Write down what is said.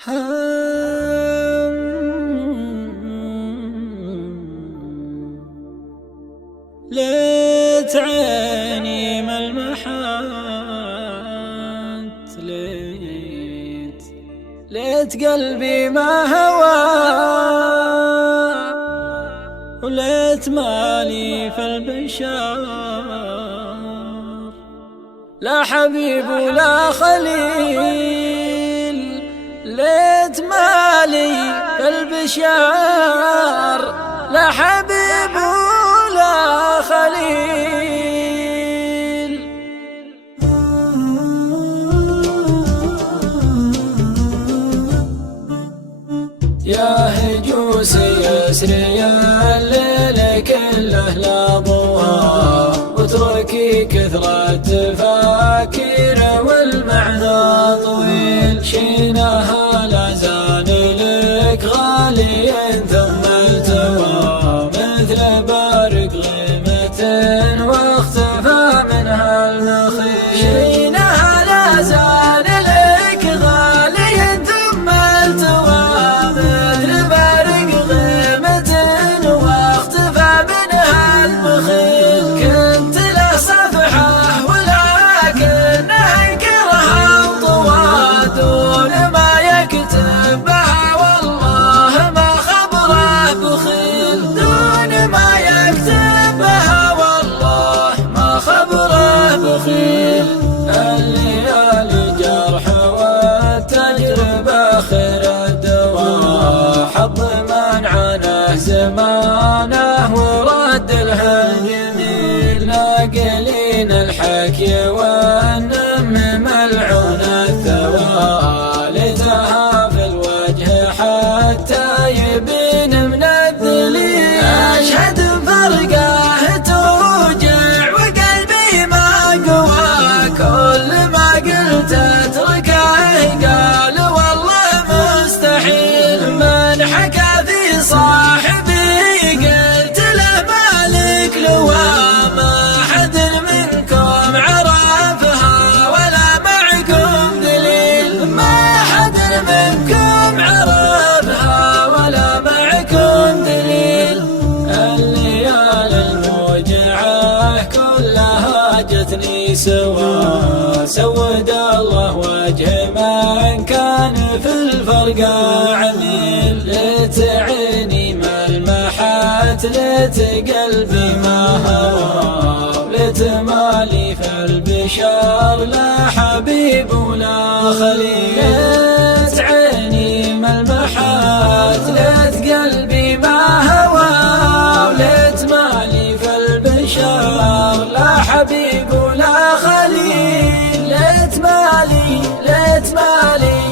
ليت عيني ملمحات، ليت قلبي ما هوى، وليت مالي في البشار لا حبيب ولا خليل. ليت مالي في البشار لا حبيب ولا خليل. يا هجوس يسري الليل كله لا ضوى، واتركي كثرة تفاكير والمعنى طويل. شينها لا زال لك غالي ثم التوى، مثل بارق غيمة واختفى منها المخيل. شينها لا زال لك غالي ثم التوى، مثل بارق غيمة واختفى منها المخيل. كنت له صفحة ولكنه انكرها وطوى، دون ما يكتب بها والله ما خبره بخيل. دون ما يكتب بها والله ما خبره بخيل. الليالي جرح والتجربة خير الدواء، حظ من عاناه زمانه ورد له الجميل. ناقلين الحكي والنم ملعون الثوى، لتها في الوجه حتى يبين من الذليل. أشهد فرقه توجع وقلبي ما قوى، كل ما قلت اتركه قال والله مستحيل. من حكى في صاحبي قلت له مالك لوى، ما حد منكم عرفها ولا معكم دليل. ما حد منكم عرفها ولا معكم دليل. الليالي الموجعة كلها جتني سوا، سود الله وجه من كان في الفرقة عميل. ليت عيني ملمحات، ليت قلبي ما هوى، ليت مالي في البشار لا حبيب ولا خليل. ليت عيني ملمحات، ليت قلبي ما هوى، وليت مالي في البشار لا حبيب ولا خليل. ليت مالي